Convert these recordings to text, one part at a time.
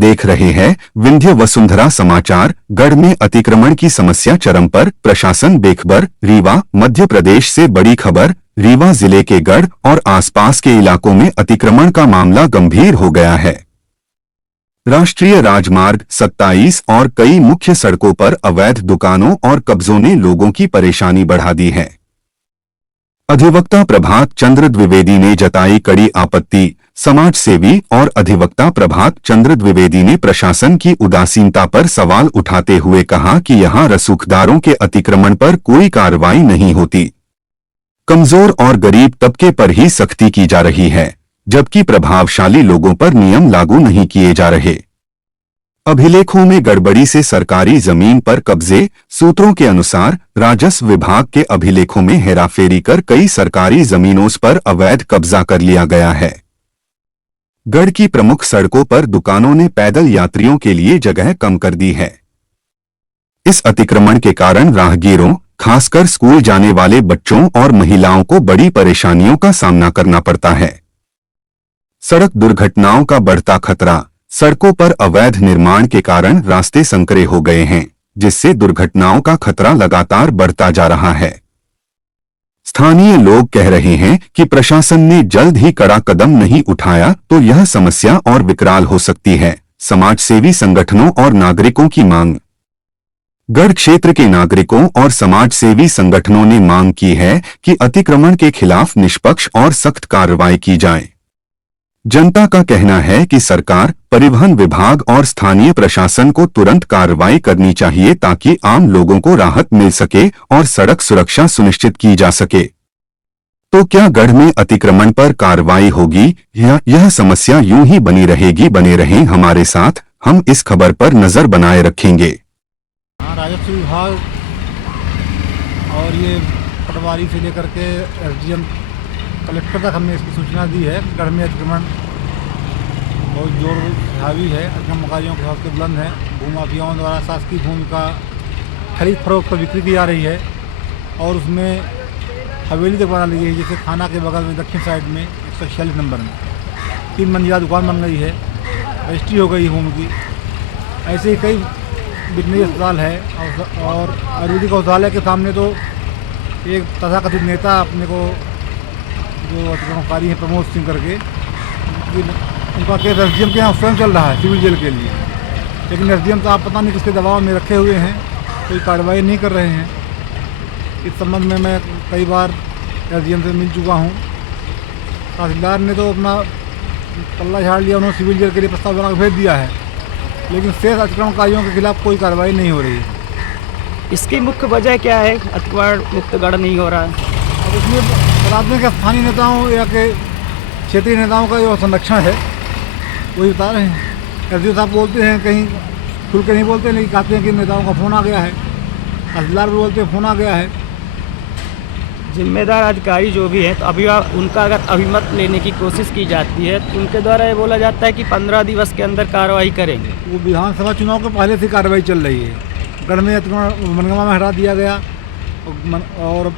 देख रहे हैं विंध्य वसुंधरा समाचार। गढ़ में अतिक्रमण की समस्या चरम पर, प्रशासन बेखबर। रीवा मध्य प्रदेश से बड़ी खबर। रीवा जिले के गढ़ और आसपास के इलाकों में अतिक्रमण का मामला गंभीर हो गया है। राष्ट्रीय राजमार्ग 27 और कई मुख्य सड़कों पर अवैध दुकानों और कब्जों ने लोगों की परेशानी बढ़ा दी है। अधिवक्ता प्रभात चंद्र द्विवेदी ने जताई कड़ी आपत्ति। समाज सेवी और अधिवक्ता प्रभात चंद्र द्विवेदी ने प्रशासन की उदासीनता पर सवाल उठाते हुए कहा कि यहां रसूखदारों के अतिक्रमण पर कोई कार्रवाई नहीं होती। कमजोर और गरीब तबके पर ही सख्ती की जा रही है, जबकि प्रभावशाली लोगों पर नियम लागू नहीं किए जा रहे। अभिलेखों में गड़बड़ी से सरकारी जमीन पर कब्जे। सूत्रों के अनुसार राजस्व विभाग के अभिलेखों में हेराफेरी कर कई सरकारी जमीनों पर अवैध कब्जा कर लिया गया है। गढ़ की प्रमुख सड़कों पर दुकानों ने पैदल यात्रियों के लिए जगह कम कर दी है। इस अतिक्रमण के कारण राहगीरों, खासकर स्कूल जाने वाले बच्चों और महिलाओं को बड़ी परेशानियों का सामना करना पड़ता है। सड़क दुर्घटनाओं का बढ़ता खतरा। सड़कों पर अवैध निर्माण के कारण रास्ते संकरे हो गए हैं, जिससे दुर्घटनाओं का खतरा लगातार बढ़ता जा रहा है। स्थानीय लोग कह रहे हैं कि प्रशासन ने जल्द ही कड़ा कदम नहीं उठाया तो यह समस्या और विकराल हो सकती है। समाजसेवी संगठनों और नागरिकों की मांग। गढ़ क्षेत्र के नागरिकों और समाजसेवी संगठनों ने मांग की है कि अतिक्रमण के खिलाफ निष्पक्ष और सख्त कार्रवाई की जाए। जनता का कहना है कि सरकार, परिवहन विभाग और स्थानीय प्रशासन को तुरंत कार्रवाई करनी चाहिए ताकि आम लोगों को राहत मिल सके और सड़क सुरक्षा सुनिश्चित की जा सके। तो क्या गढ़ में अतिक्रमण पर कार्रवाई होगी या यह समस्या यूं ही बनी रहेगी? बने रहें हमारे साथ, हम इस खबर पर नजर बनाए रखेंगे। राजस्व विभाग और ये पटवारी से लेकर के एसडीएम कलेक्टर तक हमने इसकी सूचना दी है। गढ़ में अतिक्रमण बहुत जोर हावी है। अतिक्रमणकारियों के हौसले बुलंद हैं। भूमाफियाओं द्वारा शासकीय भूमि का खरीद फरोख्त पर बिक्री की जा रही है और उसमें हवेली तक बना ली है। जैसे थाना के बगल में दक्षिण साइड में 146 नंबर में 3 मंजिला दुकान बन गई है, रजिस्ट्री हो गई है भूमि की। ऐसे ही कई बिजनेस अस्पताल है और आयुर्वेदिक औषधालय के सामने तो एक तथाकथित नेता अपने को जो अतिक्रमणकारी है प्रमोद सिंह करके, उनका केस एसडीएम के यहाँ स्वयं चल रहा है सिविल जेल के लिए, लेकिन एसडीएम साहब पता नहीं किसके दबाव में रखे हुए हैं, कोई कार्रवाई नहीं कर रहे हैं। इस संबंध में मैं कई बार एसडीएम से मिल चुका हूँ। तहसीलदार ने तो अपना पल्ला झाड़ लिया, उन्होंने सिविल जेल के लिए प्रस्ताव बना भेज दिया है, लेकिन शेष अतिक्रमणकारियों के खिलाफ कोई कार्रवाई नहीं हो रही है। इसकी मुख्य वजह क्या है अतिक्रमण मुक्त गढ़ नहीं हो रहा है? अब इसमें बता के स्थानीय नेताओं या के क्षेत्रीय नेताओं का जो संरक्षण है वही बता रहे हैं। एसडीओ साहब बोलते हैं, कहीं खुल के नहीं बोलते, लेकिन कहते हैं कि नेताओं का फ़ोन आ गया है। तहसीलदार भी बोलते हैं फ़ोन आ गया है। जिम्मेदार अधिकारी जो भी है, तो अभी उनका अगर अभिमत लेने की कोशिश की जाती है तो उनके द्वारा ये बोला जाता है कि 15 दिवस के अंदर कार्रवाई करेंगे। वो विधानसभा चुनाव के पहले से कार्रवाई चल रही है। गढ़ में अतिक्रमण मनगवा में हटा दिया गया और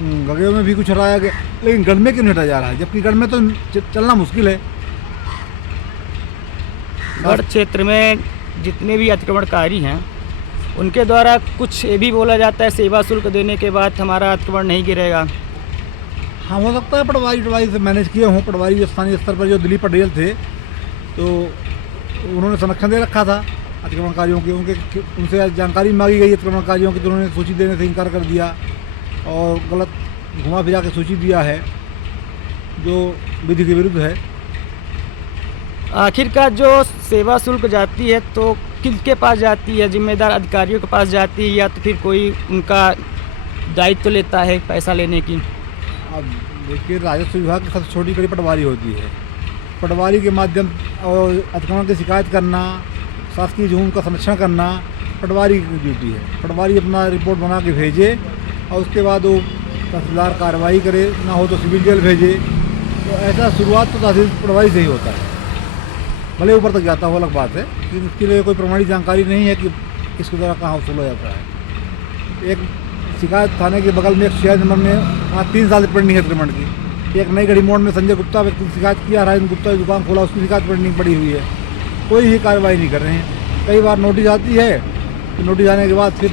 गगेव में भी कुछ हटाया गया, लेकिन गढ़ में क्यों नहीं हटाया जा रहा है, जबकि गढ़ में तो चलना मुश्किल है। गढ़ क्षेत्र में जितने भी अतिक्रमणकारी हैं उनके द्वारा कुछ ये भी बोला जाता है सेवा शुल्क देने के बाद हमारा अतिक्रमण नहीं गिरेगा। हाँ, हो सकता है पटवारी से मैनेज किए हों। पटवारी स्थानीय स्तर पर जो दिलीप पटेल थे तो उन्होंने संरक्षण दे रखा था अतिक्रमणकारियों की। उनसे जानकारी मांगी गई अतिक्रमणकारियों की तो उन्होंने सूची देने से इनकार कर दिया और गलत घुमा फिरा के सूची दिया है जो विधि के विरुद्ध है। आखिरकार जो सेवा शुल्क जाती है तो किसके पास जाती है? जिम्मेदार अधिकारियों के पास जाती है या तो फिर कोई उनका दायित्व लेता है पैसा लेने की? अब देखिए, राजस्व विभाग की सबसे छोटी कड़ी पटवारी होती है। पटवारी के माध्यम और अतिक्रमण की शिकायत करना, शासकीय जमीन का संरक्षण करना पटवारी की ड्यूटी है। पटवारी अपना रिपोर्ट बना के भेजे और उसके बाद वो तहसीलदार कार्रवाई करे, ना हो तो सिविल जेल भेजे। तो ऐसा शुरुआत तो तहसील पटवारी से ही होता है, भले ऊपर तक जाता हो अलग बात है, लेकिन इसके लिए कोई प्रमाणित जानकारी नहीं है कि इसके द्वारा कहाँ वसूल हो जाता है। एक शिकायत थाने के बगल में 146 नंबर में वहाँ 3 साल पेंडिंग है अतिक्रमण की। एक नई गढ़ी मोड़ में संजय गुप्ता व्यक्ति शिकायत किया, राजेंद्र गुप्ता की दुकान खोला, उसकी शिकायत पेंडिंग पड़ी हुई है। कोई ही कार्रवाई नहीं कर रहे हैं। कई बार नोटिस आती है, तो नोटिस आने के बाद फिर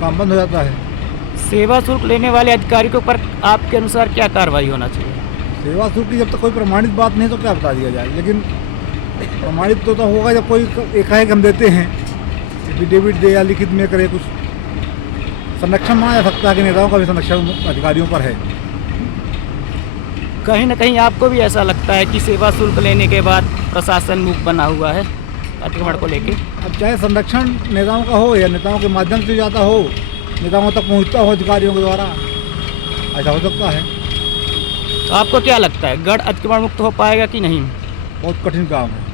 काम बंद हो जाता है। सेवा शुल्क लेने वाले अधिकारी के ऊपर आपके अनुसार क्या कार्रवाई होना चाहिए? सेवा शुल्क की जब तक कोई प्रमाणित बात नहीं तो क्या बता दिया जाए, लेकिन प्रमाणित तो होगा जब कोई एकाएक हम देते हैं, एफिडेविट दे या लिखित में करे, कुछ संरक्षण माना जा सकता है कि नेताओं का भी संरक्षण अधिकारियों पर है। कहीं ना कहीं आपको भी ऐसा लगता है कि सेवा शुल्क लेने के बाद प्रशासन मूक बना हुआ है अतिक्रमण को लेके? अब चाहे संरक्षण नेताओं का हो या नेताओं के माध्यम से जाता हो, नेताओं तक पहुंचता हो अधिकारियों के द्वारा, ऐसा हो सकता है। तो आपको क्या लगता है गढ़ अतिक्रमण मुक्त हो पाएगा कि नहीं? बहुत कठिन काम है,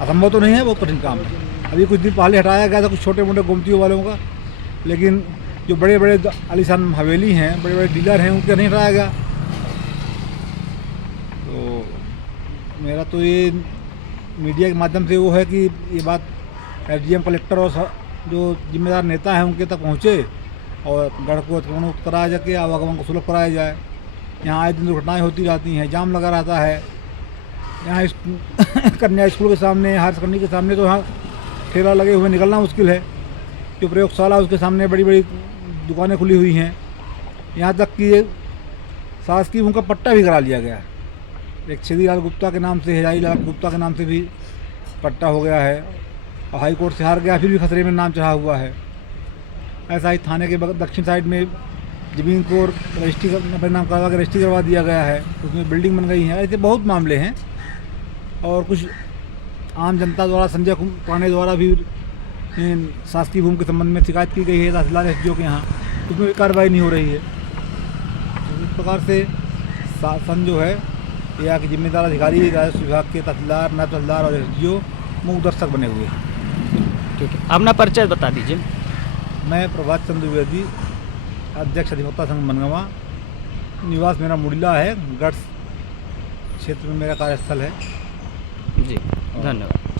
असंभव तो नहीं है, बहुत कठिन काम है। अभी कुछ दिन पहले हटाया गया था कुछ छोटे मोटे गोमतियों वालों का, लेकिन जो बड़े बड़े आलीशान हवेली हैं, बड़े बड़े डीलर हैं, उनके नहीं हटाया गया। तो मेरा तो ये मीडिया के माध्यम से वो है कि ये बात एसडीएम, कलेक्टर और जो जिम्मेदार नेता हैं उनके तक पहुँचे और गढ़ को अतिक्रमण मुक्त कराया जाके आवागमन को सुलभ कराया जाए। यहाँ आए दिन दुर्घटनाएँ होती रहती हैं, जाम लगा रहता है। यहाँ कन्या स्कूल के सामने, हायर सेकेंडरी के सामने तो यहाँ ठेला लगे हुए निकलना मुश्किल है। जो प्रयोगशाला उसके सामने बड़ी बड़ी दुकानें खुली हुई हैं। यहाँ तक कि शासकीय भूमि का पट्टा भी करा लिया गया। एक छेदीलाल गुप्ता के नाम से, हिजाई लाल गुप्ता के नाम से भी पट्टा हो गया है और हाई कोर्ट से हार गया, फिर भी खतरे में नाम चढ़ा हुआ है। ऐसा ही थाने के दक्षिण साइड में ज़मीन को रजिस्ट्री अपने नाम करवा के रजिस्ट्री करवा दिया गया है, उसमें बिल्डिंग बन गई है। ऐसे बहुत मामले हैं और कुछ आम जनता द्वारा, संजय पांडे द्वारा भी शासकीय भूमि के संबंध में शिकायत की गई है तहसीलदार एसडीओ के यहाँ, उसमें भी कार्रवाई नहीं हो रही है। इस प्रकार से शासन जो है यहाँ के जिम्मेदार अधिकारी, राजस्व विभाग के तहसीलदार, नायब तहसीलदार और एसडीओ मूक दर्शक बने हुए हैं। ठीक है, अपना परिचय बता दीजिए। मैं प्रभात चंद्र द्विवेदी, अध्यक्ष अधिवक्ता संघ मनगवा, निवास मेरा मुड़िला है, गढ़ क्षेत्र में मेरा कार्यस्थल है। जी, धन्यवाद।